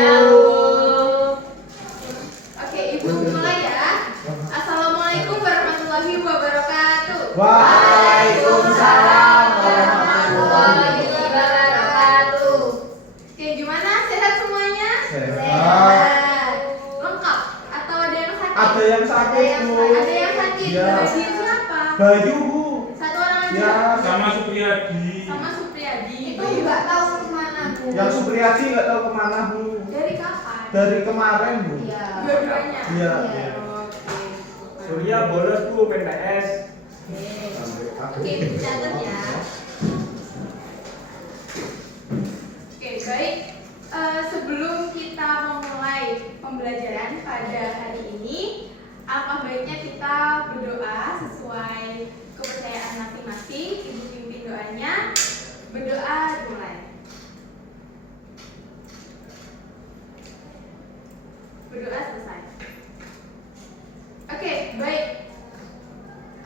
Ya, Bu. Oke, Ibu mulai ya. Assalamualaikum warahmatullahi wabarakatuh. Waalaikumsalam warahmatullahi wabarakatuh. Oke, gimana? Sehat semuanya? Sehat. Lengkap? Atau ada yang sakit? Ada yang sakit, Bu. Ada yang sakit. Ya. Bayi siapa? Bayu, Bu. Satu orang aja. Ya, Sama Supriyadi. Sama Supriyadi. Itu nggak tahu kemana, Bu. yang Supriyadi nggak tahu kemana, Bu. Dari kapan? Dari kemarin, Bu. Iya. Dua-duanya. Iya. Oke. Surya bolos Bu main PS. Oke, dicatat ya. Oke, baik. Sebelum kita memulai pembelajaran pada hari ini, alangkah baiknya kita berdoa sesuai kepercayaan masing-masing. Ibu pimpin doanya. Berdoa dimulai. Berdoa selesai. Oke, baik.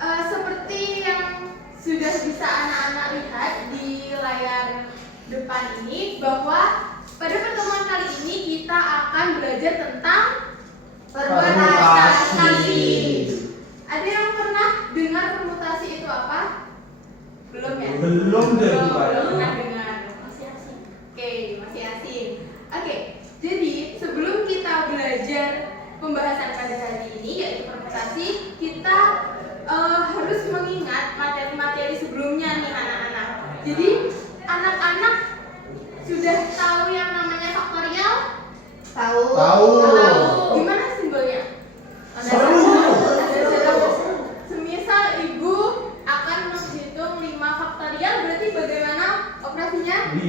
Seperti yang sudah bisa anak-anak lihat di layar depan ini, bahwa pada pertemuan kali ini kita akan belajar tentang permutasi. Ada yang pernah dengar permutasi itu apa? Belum ya? Belum deh, Bu. Belum pernah dengar. Masih asing. Oke, masih asing. Oke, jadi sebelum kita belajar pembahasan pada hari ini yaitu permutasi, kita harus mengingat materi-materi sebelumnya nih anak-anak. Jadi anak-anak sudah tahu yang namanya faktorial? Tahu. Tahu. Gimana simbolnya? Seru. Semisal ibu akan menghitung 5 faktorial, berarti bagaimana operasinya? 5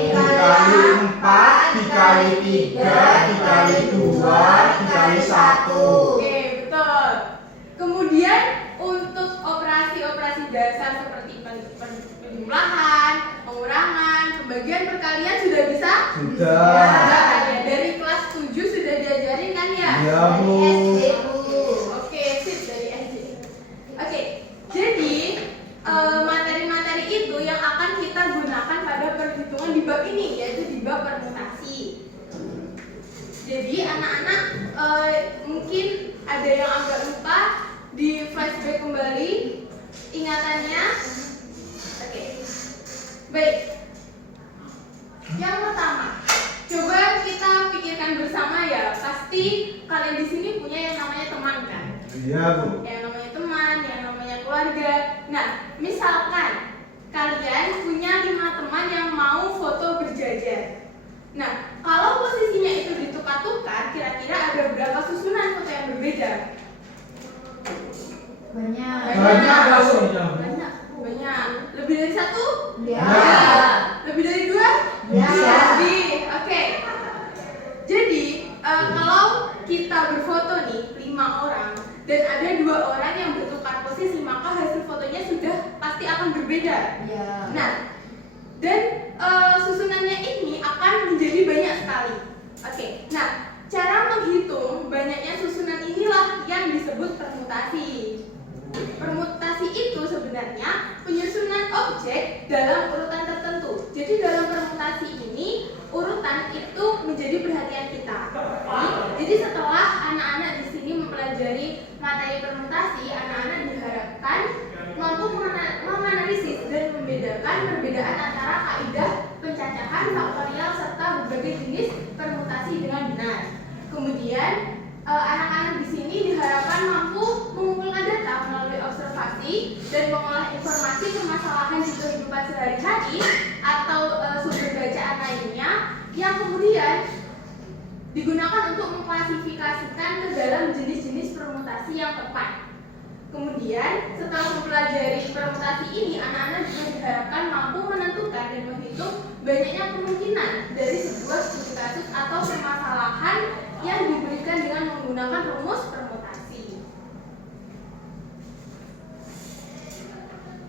dikali 4 dikali 3 dikali 2 dikali 1. Oke, betul. Kemudian untuk operasi-operasi dasar seperti penjumlahan, pengurangan, pembagian, perkalian sudah bisa? Sudah. Ya, dari kelas 7 sudah diajarin kan ya? Iya, Bu. SD, Bu. Oke, sip, dari SD. Oke, jadi materi-materi itu yang akan kita gunakan pada perhitungan di bab ini, yaitu di bab permutasi. Jadi anak-anak mungkin ada yang agak lupa, di flashback kembali ingatannya. Oke, baik. Yang pertama, coba kita pikirkan bersama ya. Pasti kalian di sini punya yang namanya teman kan? Iya, Bu. Yang namanya teman, yang namanya keluarga. Nah, misalkan kalian punya 5 teman yang mau foto berjajar. Nah, kalau posisinya itu ditukar-tukar, kira-kira ada berapa susunan foto yang berbeda? Banyak. Banyak pastinya. Banyak. Lebih dari 1? Ya. Lebih dari 2? Ya. Lebih. Oke. Jadi, kalau kita berfoto nih 5 orang dan ada 2 orang yang bertukar posisi, maka hasil fotonya sudah pasti akan berbeda. Ya. Nah, dan susunannya ini akan menjadi banyak sekali. Oke, nah cara menghitung banyaknya susunan inilah yang disebut permutasi. Permutasi itu sebenarnya penyusunan objek dalam urutan tertentu. Jadi dalam permutasi ini urutan itu menjadi perhatian kita. Jadi setelah anak-anak di sini mempelajari materi permutasi, anak-anak diharapkan mampu menganalisis dan membedakan perbedaan antara kaidah pencacahan, faktorial serta berbagai jenis permutasi dengan benar. Kemudian anak-anak di sini diharapkan mampu mengumpulkan data melalui observasi dan mengolah informasi permasalahan di kehidupan sehari-hari atau sumber bacaan lainnya yang kemudian digunakan untuk mengklasifikasikan ke dalam jenis-jenis permutasi yang tepat. Kemudian setelah mempelajari permutasi ini, anak-anak juga diharapkan mampu menentukan dan menghitung banyaknya kemungkinan dari sebuah studi kasus atau permasalahan yang diberikan dengan menggunakan rumus permutasi.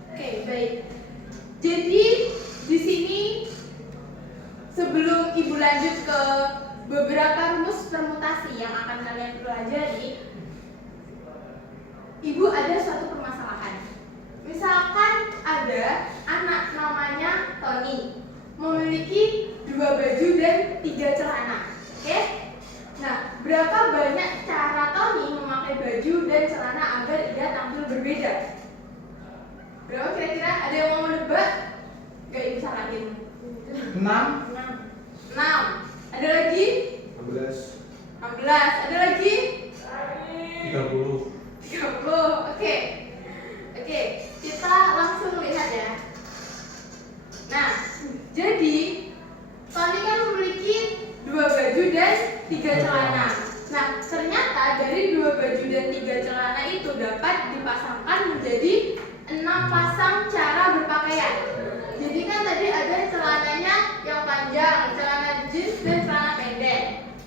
Oke, baik. Jadi di sini sebelum Ibu lanjut ke beberapa rumus permutasi yang akan kalian pelajari, Ibu ada suatu permasalahan. Misalkan ada anak namanya Tony memiliki 2 2 baju dan 3 celana. Oke? Nah, berapa banyak cara Tony memakai baju dan celana agar ia tampil berbeda? Berapa kira-kira? Ada yang mau menebak? Gak bisa lagi. 6. 6. Ada lagi? 16. 16. Ada lagi? 30. 30. Oke. Kita langsung lihat ya. Nah, jadi Tony kan memiliki 2 baju dan 3 celana. Nah, ternyata dari 2 baju dan 3 celana itu dapat dipasangkan menjadi 6 pasang cara berpakaian. Jadi kan tadi ada celananya yang panjang, celana jeans dan celana pendek.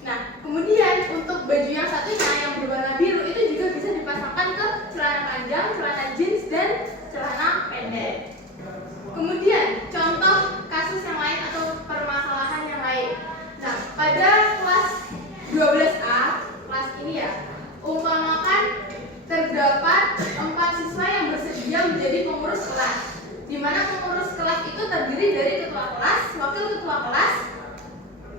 Nah, kemudian untuk baju yang satunya yang berwarna biru itu juga bisa dipasangkan ke celana panjang, celana jeans dan celana pendek. Kemudian contoh kasus yang lain atau permasalahan yang lain. Nah, pada kelas 12A, kelas ini ya, umpamakan terdapat 4 siswa yang bersedia menjadi pengurus kelas, di mana pengurus kelas itu terdiri dari ketua kelas, wakil ketua kelas,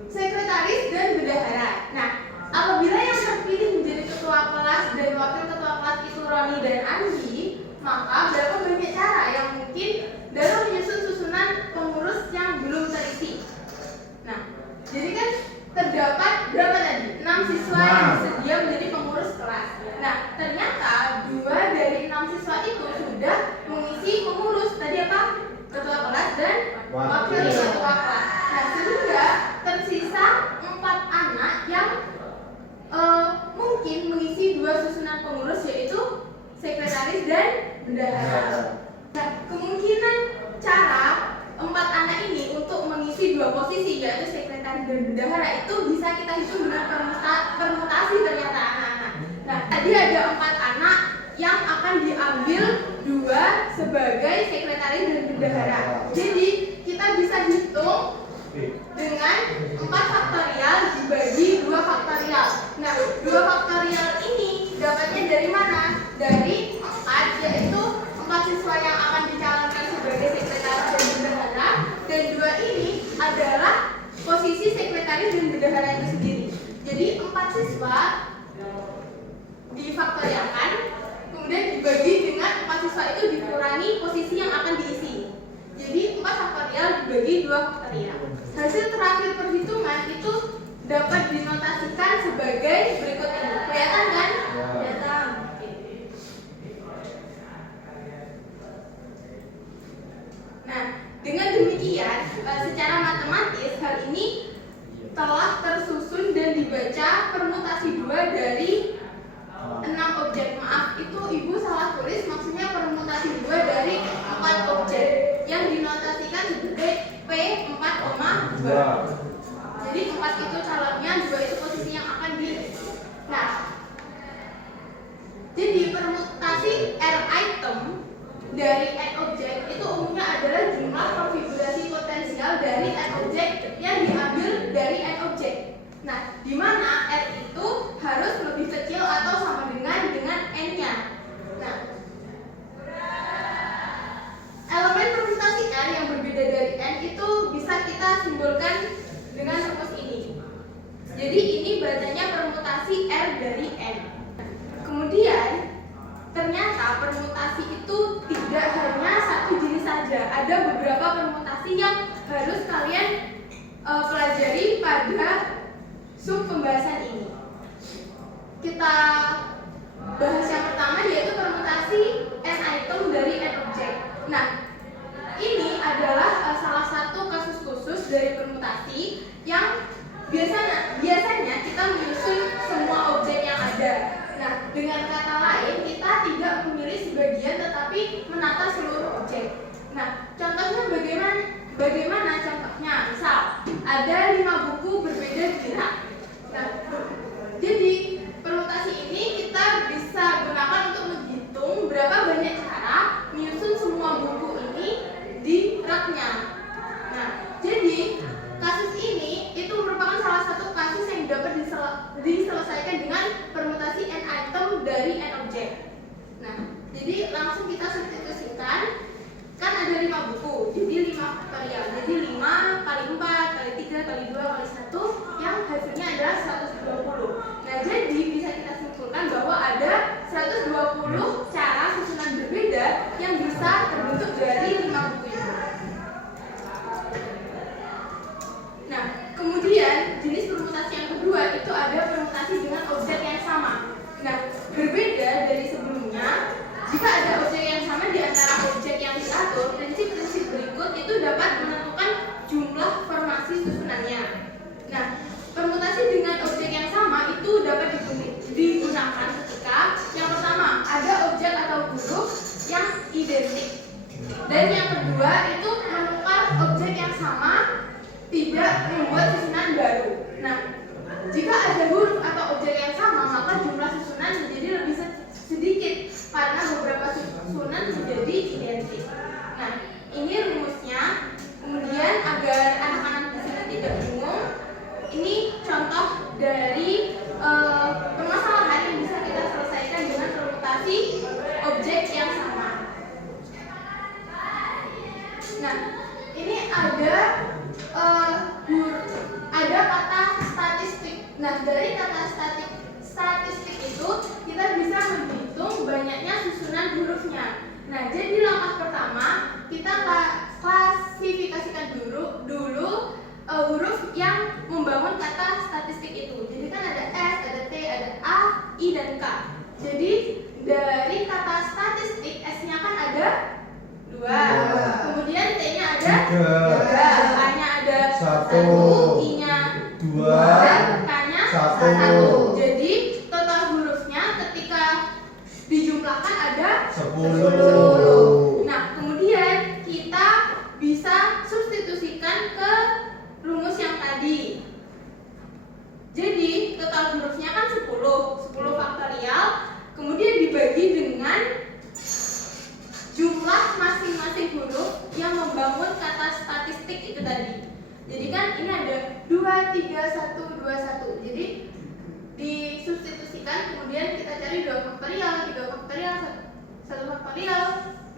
sekretaris dan bendahara. Nah, apabila yang terpilih menjadi ketua kelas dan wakil ketua kelas itu Roni dan Andi, maka berapa banyak cara yang mungkin dalam menyusun susunan pengurus yang belum terisi. Nah, jadi kan terdapat berapa tadi? 6 siswa yang bersedia menjadi pengurus kelas. Nah, ternyata 2 dari 6 siswa itu sudah mengisi pengurus tadi apa? Ketua kelas dan wakil ketua kelas. Nah, sehingga tersisa 4 anak yang mungkin mengisi 2 susunan pengurus, yaitu sekretaris dan bendahara. Nah, kemungkinan cara 4 anak ini untuk mengisi 2 posisi, yaitu sekretaris dan bendahara, itu bisa kita hitung dengan permutasi ternyata anak-anak. Nah, tadi ada 4 anak yang akan diambil 2 sebagai sekretaris dan bendahara. Jadi kita bisa hitung dengan 4 faktorial dibagi 2 faktorial. Nah, 2 faktorial ini dapatnya dari mana? Dari 4, yaitu 4 siswa yang akan dicalonkan sebagai sekretaris dan bendahara, dan 2 ini adalah posisi sekretaris dan bendahara itu sendiri. Jadi 4 siswa difaktorialkan, kemudian dibagi dengan 4 siswa itu dikurangi posisi yang akan diisi. Jadi 4 faktorial dibagi 2 faktorial. Hasil terakhir perhitungan itu dapat dinotasikan sebagai berikut ini. Kelihatan kan? Kelihatan. Nah, dengan demikian, secara matematis hal ini telah tersusun dan dibaca permutasi 2 dari 6 objek. Maaf, itu ibu salah tulis, maksudnya permutasi 2 dari 4 objek yang dinotasikan sebagai P4,2. Jadi 4 itu calonnya, 2 itu posisi yang akan diisi. Nah, jadi permutasi R item dari N objek itu umumnya adalah jumlah konfigurasi potensial dari N objek yang diambil dari N objek. Nah, di mana R itu harus lebih kecil atau sama dengan N-nya. Nah, elemen permutasi R yang berbeda dari N itu bisa kita simbolkan dengan rumus ini. Jadi ini bacanya permutasi R dari N. Kemudian ternyata permutasi itu tidak hanya satu jenis saja. Ada beberapa permutasi yang harus kalian pelajari pada sub pembahasan ini. Kita bahas yang pertama, yaitu permutasi N item dari N objek. Nah, ini adalah salah satu kasus khusus dari permutasi yang biasanya kita menyusun semua objek yang ada. Nah, dengan kata lain, kita tidak memilih sebagian tetapi menata seluruh objek. Nah, contohnya bagaimana contohnya? Misal, ada 5 buku berbeda jenis. Nah, jadi permutasi ini kita bisa gunakan untuk menghitung berapa banyak cara menyusun semua buku ini di raknya. Nah, jadi kasus ini itu merupakan salah satu kasus yang dapat diselesaikan dengan permutasi N item dari N objek. Nah, jadi langsung kita substitusikan. Kan ada 5 buku, jadi 5 faktorial. Jadi 5 kali 4 kali 3 membuat susunan baru. Nah, jika ada huruf atau objek yang sama, maka jumlah susunan menjadi lebih sedikit karena beberapa susunan menjadi identik. Nah, ini rumusnya. Kemudian agar anak-anak di sini tidak bingung, ini contoh dari permasalahan yang bisa kita selesaikan dengan permutasi objek yang sama. Nah, ini ada kata statistik. Nah, dari kata statistik itu kita bisa menghitung banyaknya susunan hurufnya. Nah, jadi langkah pertama kita klasifikasikan dulu huruf yang membangun kata statistik itu. Jadi kan ada S, ada T, ada A, I, dan K. Jadi dari kata statistik S-nya kan ada 2. Kemudian T-nya ada 3, A-nya ada 1, I-nya 2, dan K-nya 1. Jadi total hurufnya ketika dijumlahkan ada 10. Nah, kemudian kita bisa substitusikan ke rumus yang tadi. Jadi total hurufnya kan 10 faktorial, kemudian dibagi dengan jumlah masing-masing huruf yang membangun kata statistik itu tadi. Jadi kan ini ada 2, 3, 1, 2, 1. Jadi disubstitusikan, kemudian kita cari 2 faktorial, 3 faktorial, 1 faktorial,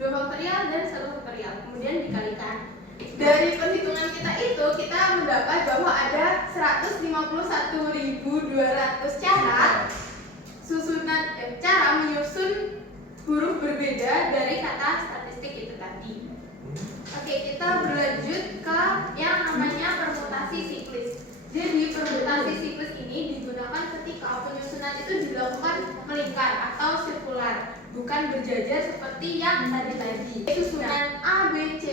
2 faktorial, dan 1 faktorial. Kemudian dikalikan. Dari perhitungan kita itu, kita mendapat bahwa ada 151.200 cara menyusun huruf berbeda dari kata statistik itu tadi. Oke, kita berlanjut ke yang namanya permutasi siklis. Jadi permutasi siklis ini digunakan ketika penyusunan itu dilakukan melingkar atau sirkular, bukan berjajar seperti yang tadi. Susunan A, B, C,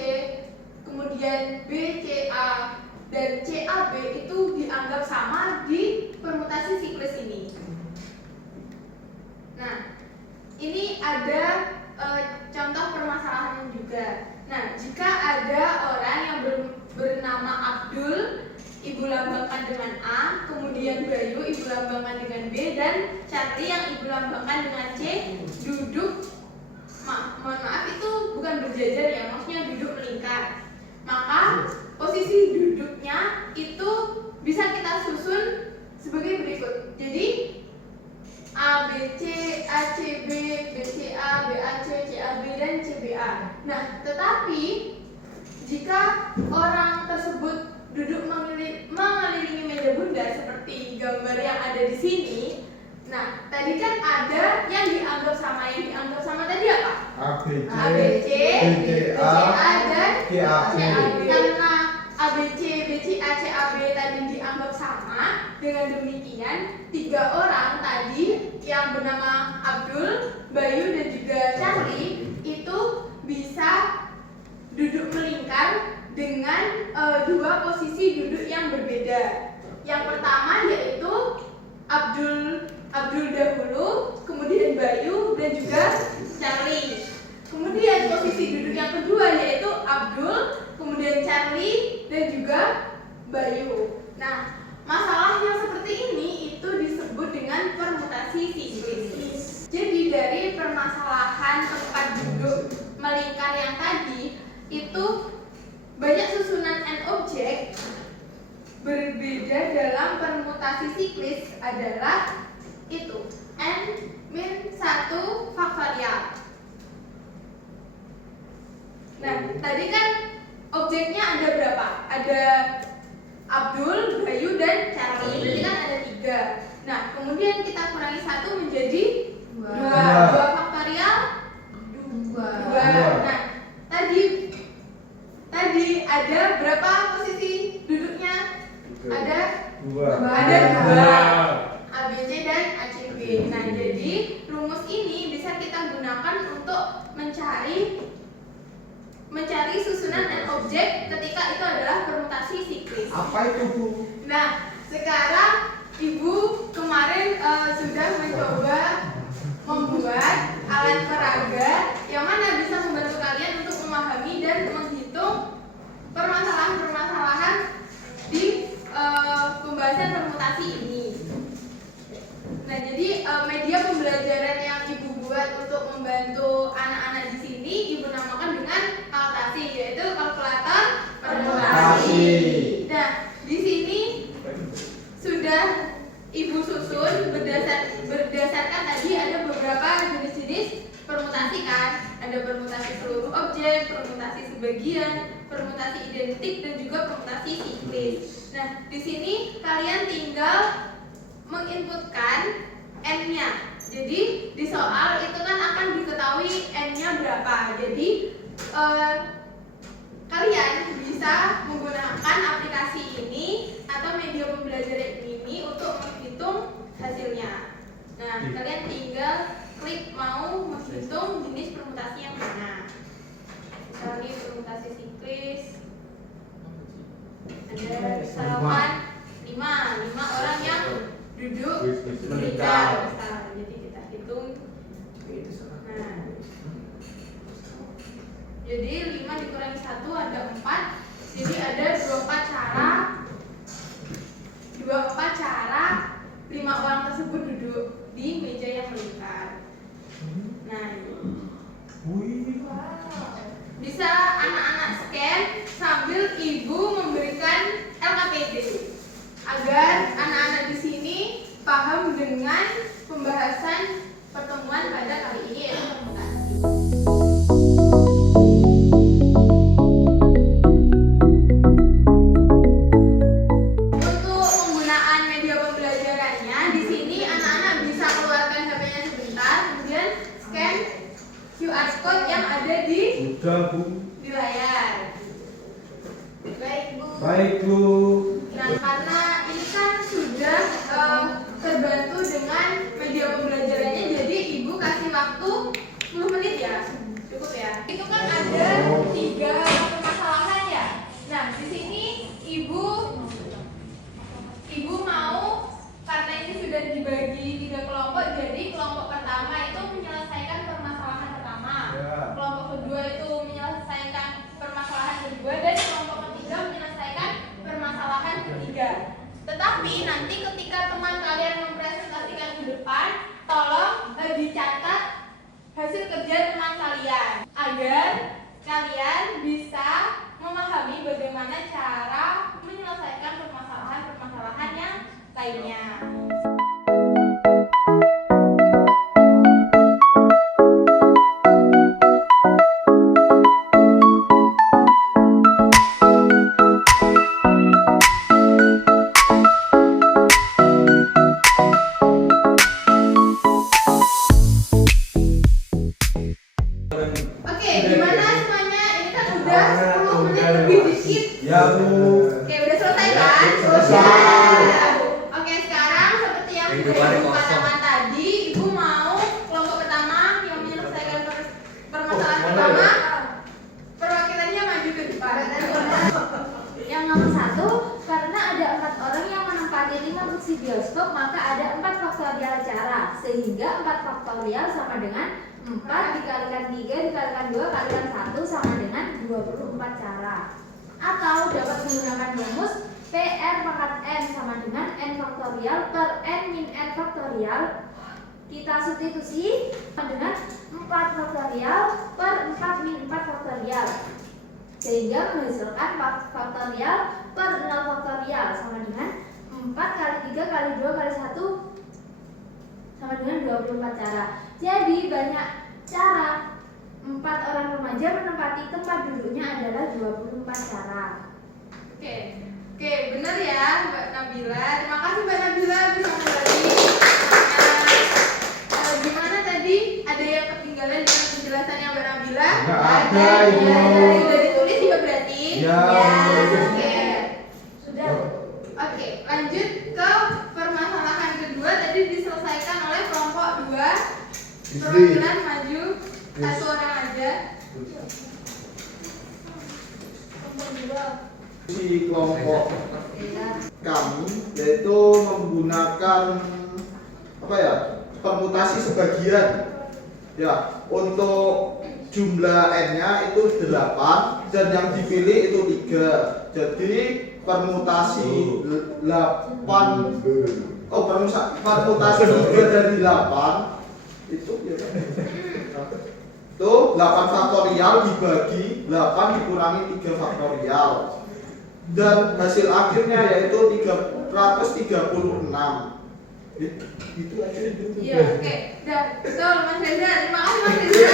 kemudian B, C, A, dan C, A, B itu dianggap sama di permutasi siklus ini. Nah, ini ada contoh permasalahan juga. Nah, jika ada orang yang bernama Abdul, ibu lambangkan dengan A, kemudian Bayu ibu lambangkan dengan B, dan Charlie yang ibu lambangkan dengan C duduk, mohon maaf itu bukan berjajar ya, maksudnya duduk melingkar. Maka posisi duduknya itu bisa kita susun sebagai berikut. Jadi A, B, C, A, C, B, B, C, A, B, A, C, C, A, B, dan C, B, A. Nah, tetapi jika orang tersebut duduk mengelilingi meja bundar seperti gambar yang ada di sini, nah, tadi kan ada yang dianggap sama. Yang dianggap sama tadi apa? A, B, C, A, B, C, B, C, A, dan C, A, B. Karena A, B, C, B, C, A, C, A, B tadi dianggap sama, dengan demikian 3 orang tadi yang bernama Abdul, Bayu, dan juga Charlie itu bisa duduk melingkar dengan 2 posisi duduk yang berbeda. Yang pertama yaitu Abdul dahulu, kemudian Bayu, dan juga Charlie. Kemudian posisi duduk yang kedua yaitu Abdul, kemudian Charlie, dan juga Bayu. Nah, masalah yang seperti ini itu disebut dengan permutasi siklis. Jadi dari permasalahan tempat duduk melingkar yang tadi itu banyak susunan n objek berbeda dalam permutasi siklis adalah itu n-1 faktorial. Nah, tadi kan objeknya ada berapa? Ada Abdul, Bayu, dan Charlie. Berarti kan ada 3. Nah, kemudian kita kurangi 1 menjadi 2. 2 faktorial 2. Nah, tadi ada berapa posisi duduknya? Ada 2. Ada 2. A, B, C, dan A, C, B. Nah, jadi rumus ini bisa kita gunakan untuk mencari susunan n objek ketika itu adalah permutasi siklis. Apa itu, Bu? Nah, sekarang Ibu kemarin sudah mencoba membuat alat peraga yang mana bisa membantu kalian untuk memahami dan menghitung permasalahan-permasalahan di pembahasan permutasi ini. Nah, jadi media pembelajaran yang Ibu buat untuk membantu anak-anak di sini Ibu namakan dengan kalkulasi, yaitu kalkulator permutasi. Nah, di sini sudah Ibu susun berdasarkan tadi ada beberapa jenis-jenis permutasi kan. Ada permutasi seluruh objek, permutasi sebagian, permutasi identik, dan juga permutasi siklis. Nah, di sini kalian tinggal menginputkan n-nya. Jadi di soal itu kan akan diketahui n-nya berapa. Jadi kalian bisa menggunakan aplikasi ini atau media pembelajaran ini untuk menghitung hasilnya. Nah, kalian tinggal klik mau menghitung jenis permutasi yang mana. Misalnya permutasi siklis. Ada misalkan 5 orang yang duduk menikah. Jadi kita hitung. Nah, jadi 5 dikurangi 1 ada 4. Jadi ada 24 cara 5 orang tersebut duduk di meja yang melingkar. Nah, ini. Bisa anak-anak scan sambil Ibu memberikan LKPD agar anak-anak di sini paham dengan pembahasan pertemuan pada kali ini, yaitu permutasi. Untuk penggunaan media pembelajarannya, di sini anak-anak bisa keluarkan HP-nya sebentar, kemudian scan QR code yang ada di layar. Baik Bu. Nah, karena ini kan sudah terbantu dengan media pembelajarannya, jadi Ibu kasih waktu 10 menit ya, cukup ya. Itu kan ada 3 permasalahan ya. Nah, di sini Ibu mau, karena ini sudah dibagi 3 kelompok, jadi kelompok pertama itu menyelesaikan permasalahan pertama, kelompok kedua itu menyelesaikan permasalahan kedua, dan kelompok ketiga menyelesaikan permasalahan ketiga. Tetapi nanti ketika teman kalian mempresentasikan di depan, tolong dicatat hasil kerja teman kalian agar kalian bisa memahami bagaimana cara menyelesaikan permasalahan-permasalahan yang lainnya. Oke, gimana semuanya? Ini kan udah 10 menit lebih dikit. Ya Bu. Oke, udah selesai kan? Selesai. Oke, sekarang seperti yang Minggu sudah kemarin Ibu kosong. katakan tadi, Ibu mau kelompok pertama yang menyelesaikan permasalahan pertama, perwakilannya maju ke depan. Yang nomor 1, karena ada 4 orang yang menempati 5 kursi bioskop, maka ada 4 faktorial cara, sehingga 4 faktorial sama dengan 4 dikalikan 3 dikalikan 2 kalikan 1 sama dengan 24 cara. Atau dapat menggunakan rumus PR pangkat N sama dengan N faktorial per N min N faktorial. Kita substitusi dengan 4 faktorial per 4 min 4 faktorial, sehingga menghasilkan 4 faktorial per 0 faktorial sama dengan 4 kali 3 kali 2 kali 1 sama dengan 24 cara. Jadi banyak cara. 4 orang remaja menempati tempat duduknya adalah 24 cara. Oke, benar ya Mbak Nabila. Terima kasih Mbak Nabila bisa kembali. Gimana tadi? Ada yang ketinggalan dengan penjelasannya Mbak Nabila? Nggak ada, Ibu. Sudah ditulis juga berarti? Ya. Oke. Sudah. Oke, lanjut ke permasalahan kedua. Tadi diselesaikan oleh kelompok 2. Perwakilan maju 1 orang aja. Si kelompok kami yaitu menggunakan permutasi sebagian. Ya, untuk jumlah n-nya itu 8 dan yang dipilih itu 3. Jadi permutasi 8 permutasi 3 dari 8 itu ya kan? Tuh 8 faktorial dibagi 8 dikurangi 3 faktorial dan hasil akhirnya yaitu 336. Itu aja. Iya, oke. Udah, betul Mas Reza. Terima kasih Mas Reza.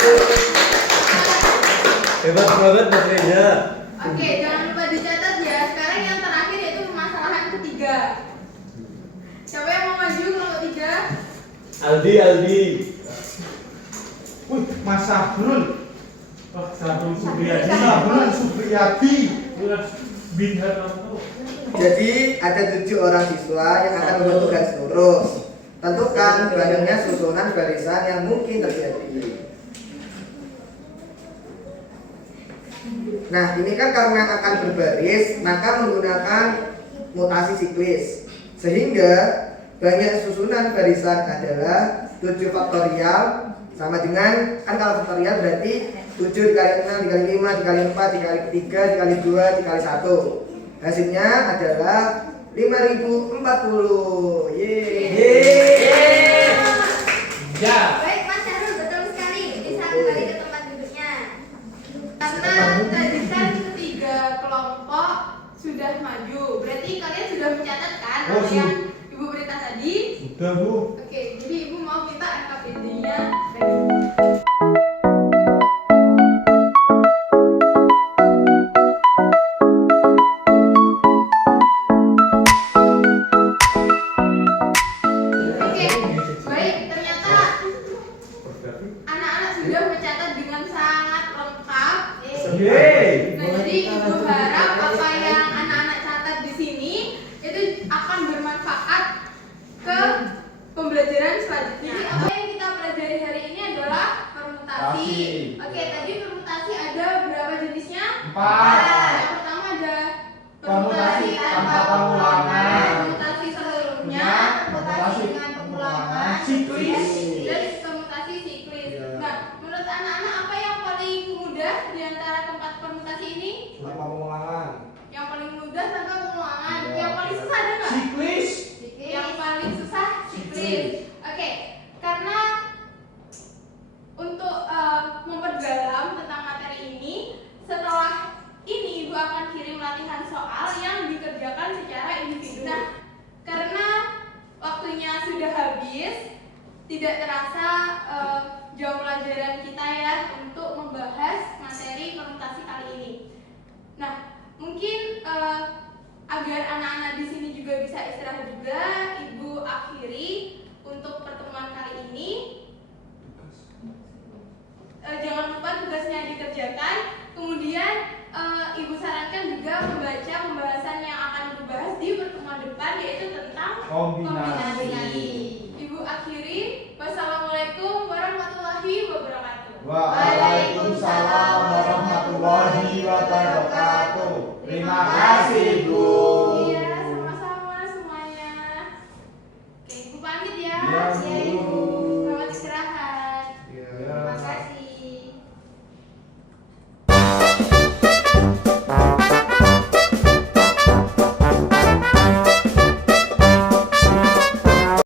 Hebat banget Mas Reza. Oke, jangan lupa dicatat ya. Sekarang yang terakhir yaitu permasalahan ketiga. Siapa yang mau maju kelompok 3? Aldi. Wih, Mas Sabrul. Wah, Sabrul Supriyadi. Sabrul Supriyadi. Bin Hartanto. Jadi ada 7 orang siswa yang akan membentuk garis lurus. Tentukan banyaknya susunan barisan yang mungkin terjadi. Nah, ini kan karena akan berbaris, maka menggunakan mutasi siklis. Sehingga banyak susunan barisan adalah 7 faktorial sama dengan, kan kalau faktorial berarti 7 dikali 6 dikali 5 dikali 4 dikali 3 dikali 2 dikali 1. Hasilnya adalah 5040. Yeay. Ya. Baik Mas Syahrul, betul sekali. Bisa kembali ke tempat duduknya. Karena tadi kan ketiga kelompok sudah maju. Berarti kalian sudah mencatat kan Oh, apa yang Ibu berita tadi? Sudah, Bu. Oke, jadi Ibu mau minta NKPD-nya. Oke, baik. Ternyata anak-anak sudah mencatat dengan sangat lengkap. Yeay. Nah, jadi Ibu harap apa yang anak-anak catat di sini itu akan bermanfaat ke pembelajaran selanjutnya. Jadi apa yang kita pelajari hari ini adalah permutasi. Oke, tadi permutasi ada berapa jenisnya? 4. Yang pertama ada Permutasi tanpa pengulangan. permutasi seluruhnya, permutasi dengan pengulangan, Siklis. dan permutasi siklis. Ya. Nah, menurut anak-anak apa yang paling mudah di antara keempat permutasi ini? Tanpa pengulangan. Yang paling mudah tanpa pengulangan. Ya. Yang paling susah ada nggak? Siklis. Yang paling susah siklis. Oke, karena untuk memperdalam tentang materi ini, setelah ini Ibu akan kirim latihan soal yang dikerjakan secara individu. Nah, karena waktunya sudah habis, tidak terasa jam pelajaran kita ya untuk membahas materi permutasi kali ini. Nah, mungkin agar anak-anak di sini juga bisa istirahat juga, Ibu akhiri untuk pertemuan kali ini. Jangan lupa tugasnya dikerjakan. Kemudian Ibu sarankan juga membaca pembahasan yang akan Ibu bahas di pertemuan depan, yaitu tentang Kombinasi. Ibu akhiri. Wassalamualaikum warahmatullahi wabarakatuh. Wah.